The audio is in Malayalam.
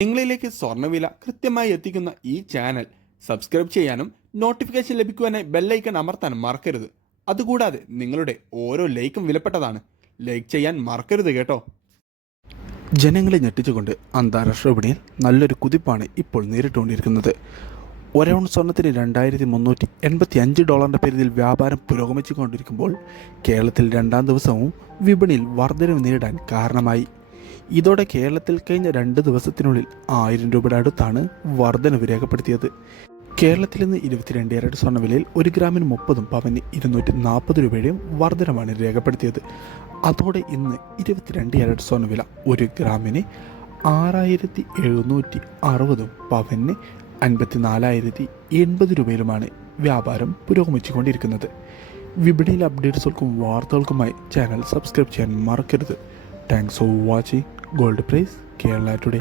നിങ്ങളിലേക്ക് സ്വർണ്ണവില കൃത്യമായി എത്തിക്കുന്ന ഈ ചാനൽ സബ്സ്ക്രൈബ് ചെയ്യാനും നോട്ടിഫിക്കേഷൻ ലഭിക്കുവാനായി ബെല്ലൈക്കൺ അമർത്താനും മറക്കരുത്. അതുകൂടാതെ നിങ്ങളുടെ ഓരോ ലൈക്കും വിലപ്പെട്ടതാണ്. ലൈക്ക് ചെയ്യാൻ മറക്കരുത് കേട്ടോ. ജനങ്ങളെ ഞെട്ടിച്ചുകൊണ്ട് അന്താരാഷ്ട്ര വിപണിയിൽ നല്ലൊരു കുതിപ്പാണ് ഇപ്പോൾ നേരിട്ടുകൊണ്ടിരിക്കുന്നത്. ഒരൗൺസ് സ്വർണ്ണത്തിന് $2,385 പരിധിയിൽ വ്യാപാരം പുരോഗമിച്ചുകൊണ്ടിരിക്കുമ്പോൾ കേരളത്തിൽ രണ്ടാം ദിവസവും വിപണിയിൽ വർധനവ് നേടാൻ കാരണമായി. ഇതോടെ കേരളത്തിൽ കഴിഞ്ഞ 2 ദിവസത്തിനുള്ളിൽ 1000 രൂപയുടെ അടുത്താണ് വർധനവ് രേഖപ്പെടുത്തിയത്. കേരളത്തിൽ ഇന്ന് 22 ക്യാരറ്റ് സ്വർണ്ണവിലയിൽ 1 ഗ്രാമിന് 30 പവന് 240 രൂപയുടെയും വർധനമാണ് രേഖപ്പെടുത്തിയത്. അതോടെ ഇന്ന് 22 ക്യാരറ്റ് സ്വർണ്ണവില 1 ഗ്രാമിന് 6760 പവന് 54,080 രൂപയിലുമാണ് വ്യാപാരം പുരോഗമിച്ചുകൊണ്ടിരിക്കുന്നത്. വിപണിയിലെ അപ്ഡേറ്റ്സുകൾക്കും വാർത്തകൾക്കുമായി ചാനൽ സബ്സ്ക്രൈബ് ചെയ്യാൻ മറക്കരുത്. Thanks for watching. Gold price Kerala today.